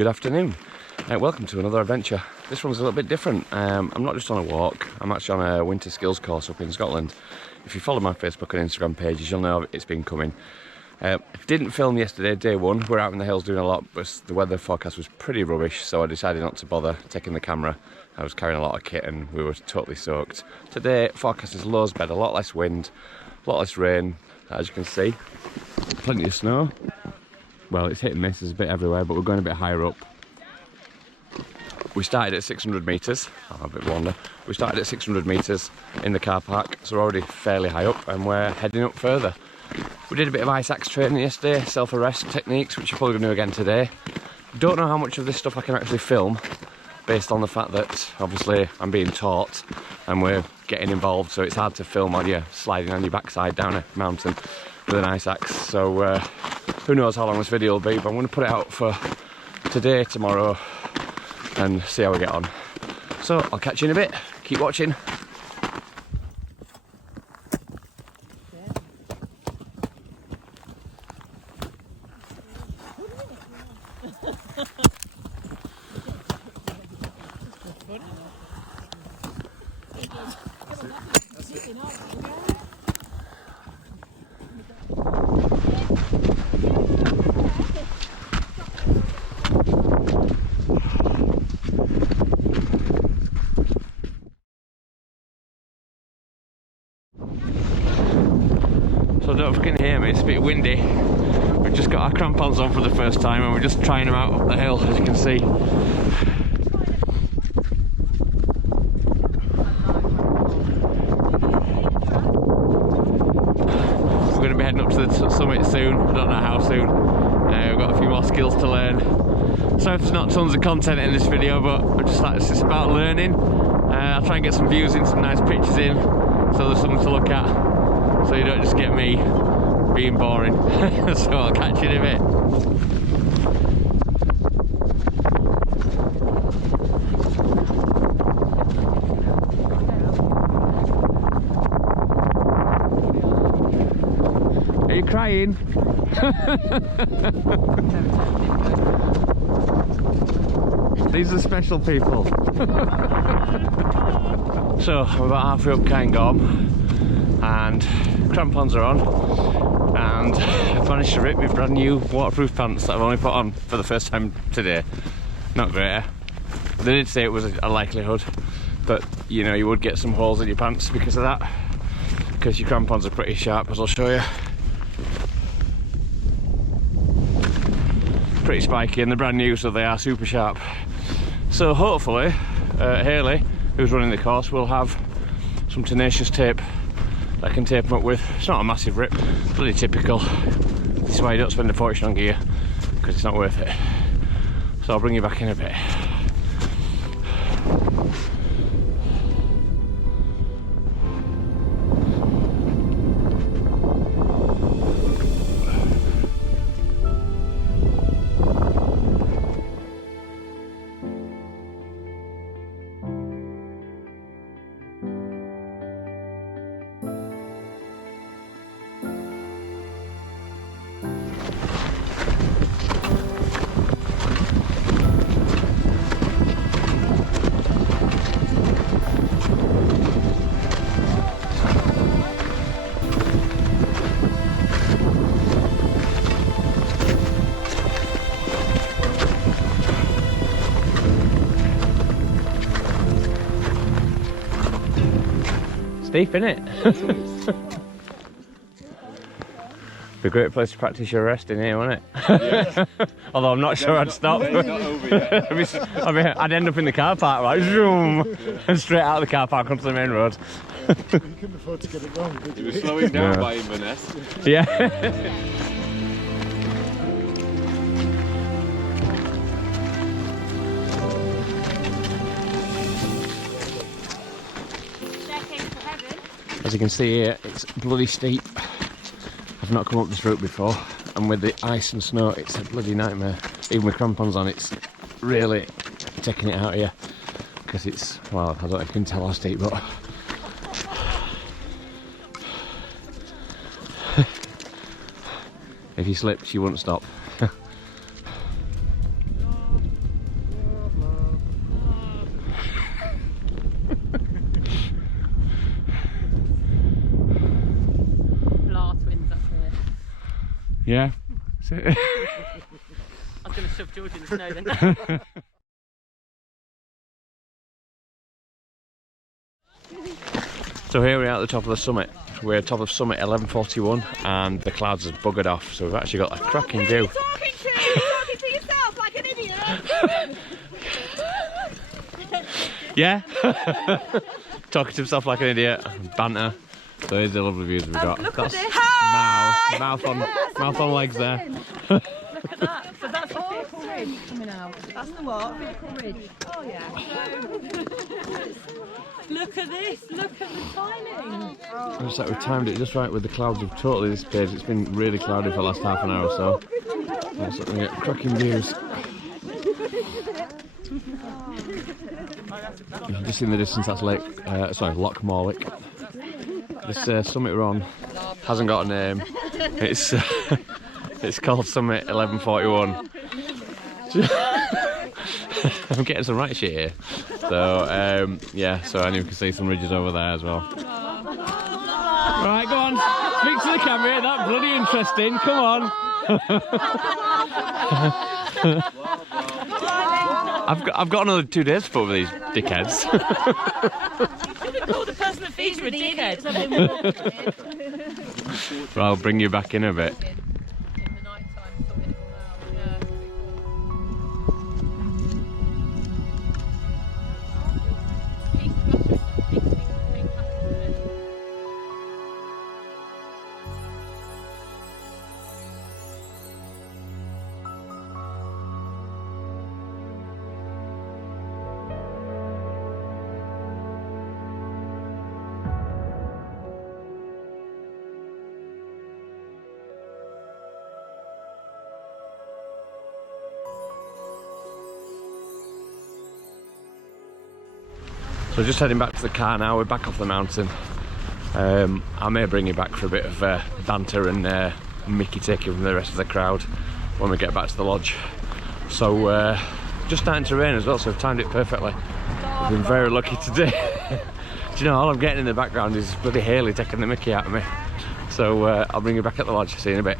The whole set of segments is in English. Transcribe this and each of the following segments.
Good afternoon. Welcome to another adventure. This one's a little bit different. I'm not just on a walk, I'm actually on a winter skills course up in Scotland. If you follow my Facebook and Instagram pages, you'll know it's been coming. Didn't film yesterday, day one. We're out in the hills doing a lot, but the weather forecast was pretty rubbish, so I decided not to bother taking the camera. I was carrying a lot of kit and we were totally soaked. Today, forecast is lows bed, a lot less wind, a lot less rain, as you can see. Plenty of snow. Well, it's hit and miss, there's a bit everywhere, but we're going a bit higher up. We started at 600 metres, I'm a bit wander. We started at 600 metres in the car park, so we're already fairly high up and we're heading up further. We did a bit of ice axe training yesterday, self-arrest techniques, which you're probably going to do again today. Don't know how much of this stuff I can actually film, based on the fact that obviously I'm being taught and we're getting involved, so it's hard to film on you sliding on your backside down a mountain with an ice axe. So who knows how long this video will be, but I'm going to put it out for today, tomorrow, and see how we get on. So I'll catch you in a bit. Keep watching. So don't fucking hear me, it's a bit windy. We've just got our crampons on for the first time and we're just trying them out up the hill, as you can see. We're going to be heading up to the summit soon, I don't know how soon. We've got a few more skills to learn. So if there's not tons of content in this video, but I just like it's about learning. I'll try and get some views in, some nice pictures in, so there's something to look at. So you don't just get me being boring. So I'll catch you in a bit. Are you crying? These are special people. So we're about halfway up Cairngorms and crampons are on, and I've managed to rip my brand new waterproof pants that I've only put on for the first time today. Not great, eh? They did say it was a likelihood, but you know, you would get some holes in your pants because of that, because your crampons are pretty sharp, as I'll show you. Pretty spiky, and they're brand new, so they are super sharp. So hopefully Hayley, who's running the course, will have some tenacious tape I can tape them up with. It's not a massive rip, bloody typical. This is why you don't spend a fortune on gear, because it's not worth it. So I'll bring you back in a bit. Deep, innit? Be a great place to practice your rest in here, wouldn't it? Yeah. Although I'm not sure I'd stop. It's not over yet. I'd end up in the car park, like zoom, and straight out of the car park onto the main road. You couldn't afford to get it wrong, could you? You were slowing down by Inverness. Yeah. As you can see here, it's bloody steep. I've not come up this route before, and with the ice and snow, it's a bloody nightmare. Even with crampons on, it's really taking it out of you, because it's, well, I don't know if you can tell how steep, but if you slipped, you wouldn't stop. Yeah. I was going to shove George in the snow then. So here we are at the top of the summit. We're at the top of summit 1141 and the clouds have buggered off, so we've actually got a cracking view. You're talking to yourself like an idiot. Yeah? Talking to himself like an idiot. Banter. So here's the lovely views we've got. Look That's at this. mouth on legs there. Look at that. So that's the vehicle ridge coming out. That's the what? Vehicle ridge. Oh yeah. Look at this. Look at the timing. Looks like we've timed it just right with the clouds have totally disappeared. It's been really cloudy for the last half an hour or so. Looks like we get cracking views. Just in the distance, that's Loch Morlick. This summit we're on hasn't got a name. It's it's called Summit 1141. I'm getting some right shit here. So yeah, so I know you can see some ridges over there as well. Right, go on, speak to the camera. That's bloody interesting. Come on. I've got another 2 days to put with these dickheads. You could call the person that feeds you a dickhead. Well, I'll bring you back in a bit. In the night time, sorting it all out. So just heading back to the car now. We're back off the mountain. I may bring you back for a bit of banter and Mickey taking from the rest of the crowd when we get back to the lodge. So just starting to rain as well, so I've timed it perfectly. I've been very lucky today. Do you know, all I'm getting in the background is bloody Hayley taking the Mickey out of me. So I'll bring you back at the lodge. See you in a bit.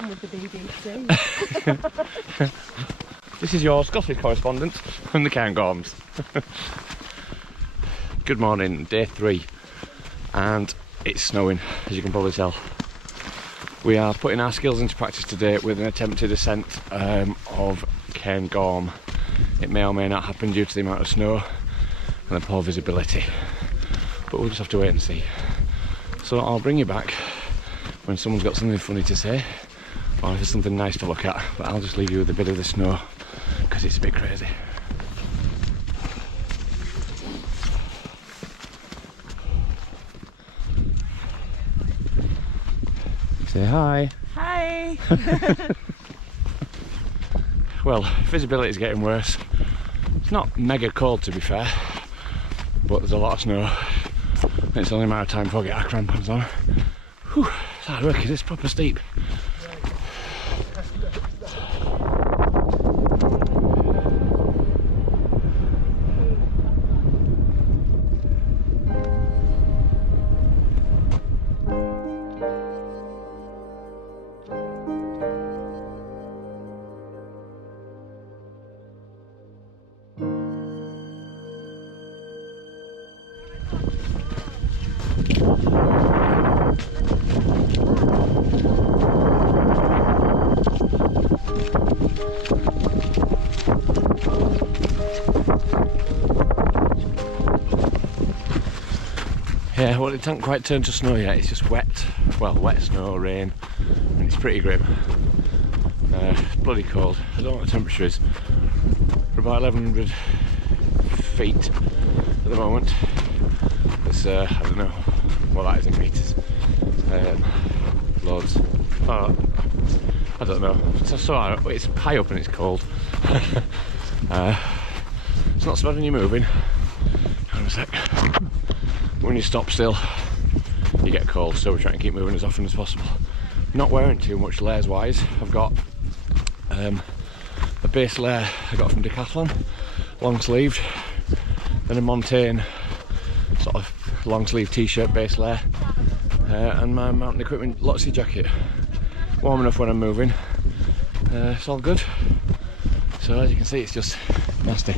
With the BBC. This is your Scottish correspondent from the Cairngorms. Good morning, day 3, and it's snowing, as you can probably tell. We are putting our skills into practice today with an attempted ascent of Cairngorm. It may or may not happen due to the amount of snow and the poor visibility, but we'll just have to wait and see. So I'll bring you back when someone's got something funny to say, or if there's something nice to look at, but I'll just leave you with a bit of the snow because it's a bit crazy. Say hi. Hi. Well, visibility is getting worse. It's not mega cold to be fair, but there's a lot of snow. It's only a matter of time before I get our crampons on. Whew, it's hard work, it's proper steep. Yeah, well, it hasn't quite turned to snow yet, it's just wet. Well, wet snow, rain, and it's pretty grim. It's bloody cold. I don't know what the temperature is. We're about 1100 feet at the moment. It's, I don't know what that is in metres. Loads. Oh, I don't know. So it's high up and it's cold. It's not so bad when you're moving. Hang on a sec. When you stop still, you get cold, so we're trying to keep moving as often as possible. Not wearing too much layers wise. I've got a base layer I got from Decathlon, long sleeved, then a Montane sort of long sleeve t-shirt base layer, and my mountain equipment Lotsy jacket. Warm enough when I'm moving. It's all good. So as you can see, it's just nasty.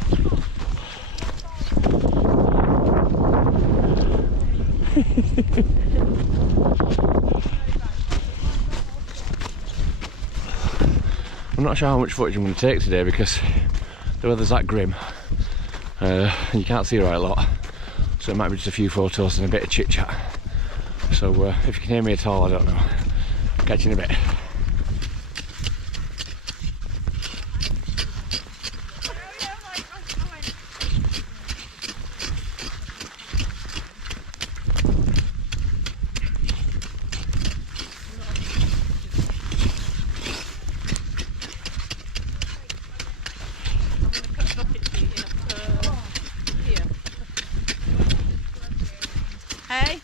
I'm not sure how much footage I'm going to take today because the weather's that grim, and you can't see right a lot, so it might be just a few photos and a bit of chit chat. So if you can hear me at all, I don't know. Catch you in a bit. Hey?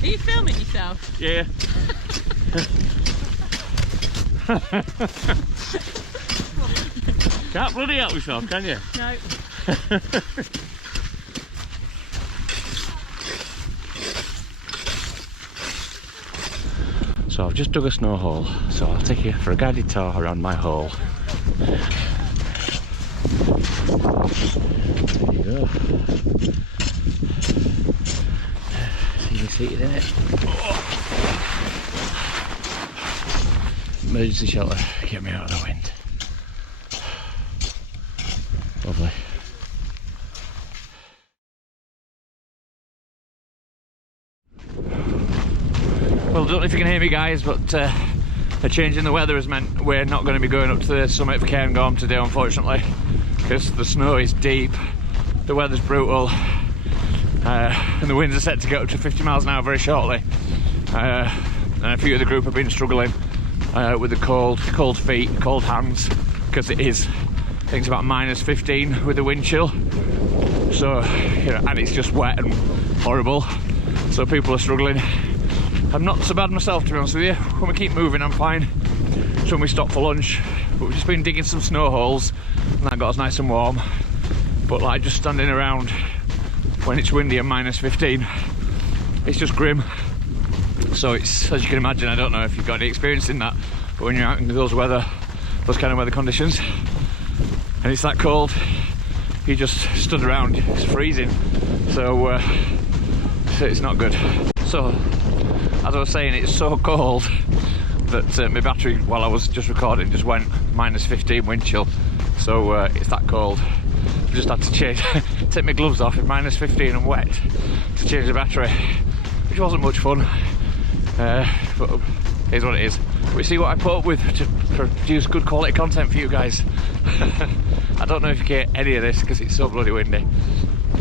Are you filming yourself? Yeah. Can't bloody help yourself, can you? No. So I've just dug a snow hole, so I'll take you for a guided tour around my hole. There you go. See me seated in it. Emergency shelter, get me out of the wind. Lovely. Well, I don't know if you can hear me guys, but a change in the weather has meant we're not going to be going up to the summit of Cairngorms today, unfortunately, because the snow is deep, the weather's brutal, and the winds are set to get up to 50 miles an hour very shortly. And a few of the group have been struggling with the cold feet, cold hands, because it is, I think it's about -15 with the wind chill. So, you know, and it's just wet and horrible, so people are struggling. I'm not so bad myself, to be honest with you. When we keep moving, I'm fine. So when we stop for lunch, but we've just been digging some snow holes, and that got us nice and warm. But like just standing around when it's windy and -15, it's just grim. So it's, as you can imagine, I don't know if you've got any experience in that, but when you're out in those kind of weather conditions, and it's that cold, you just stood around, it's freezing. So it's not good. So, as I was saying, it's so cold that my battery, while I was just recording, just went -15 wind chill. So it's that cold. I just had to change, take my gloves off in -15 and wet to change the battery, which wasn't much fun. But here's what it is. We see what I put up with to produce good quality content for you guys. I don't know if you can hear any of this because it's so bloody windy.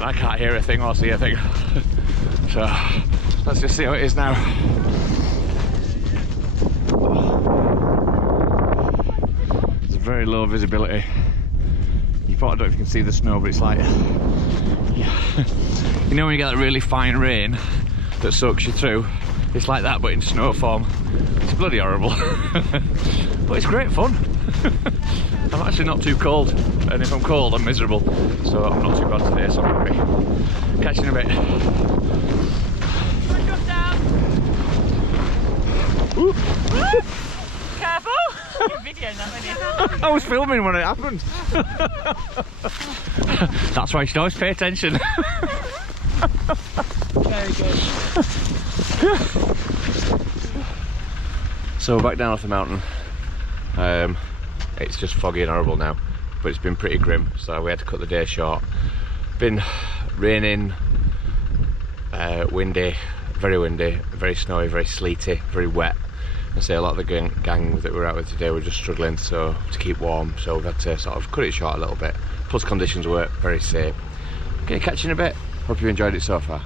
I can't hear a thing or see a thing. So let's just see how it is now. There's a very low visibility. I don't know if you can see the snow, but it's like, yeah. You know when you get that really fine rain that soaks you through? It's like that, but in snow form. It's bloody horrible. But it's great fun. I'm actually not too cold, and if I'm cold, I'm miserable. So I'm not too bad today, so I'm happy. Catch you in a bit. Drop down. Ooh. Careful! You're videoing that, weren't you? I was filming when it happened. That's why you should always pay attention. Very good. So back down off the mountain. It's just foggy and horrible now, but it's been pretty grim, so we had to cut the day short. Been raining, windy, very snowy, very sleety, very wet. I say a lot of the gang that we're out with today were just struggling to keep warm, so we've had to sort of cut it short a little bit. Plus conditions weren't very safe. Okay, catch you in a bit. Hope you enjoyed it so far.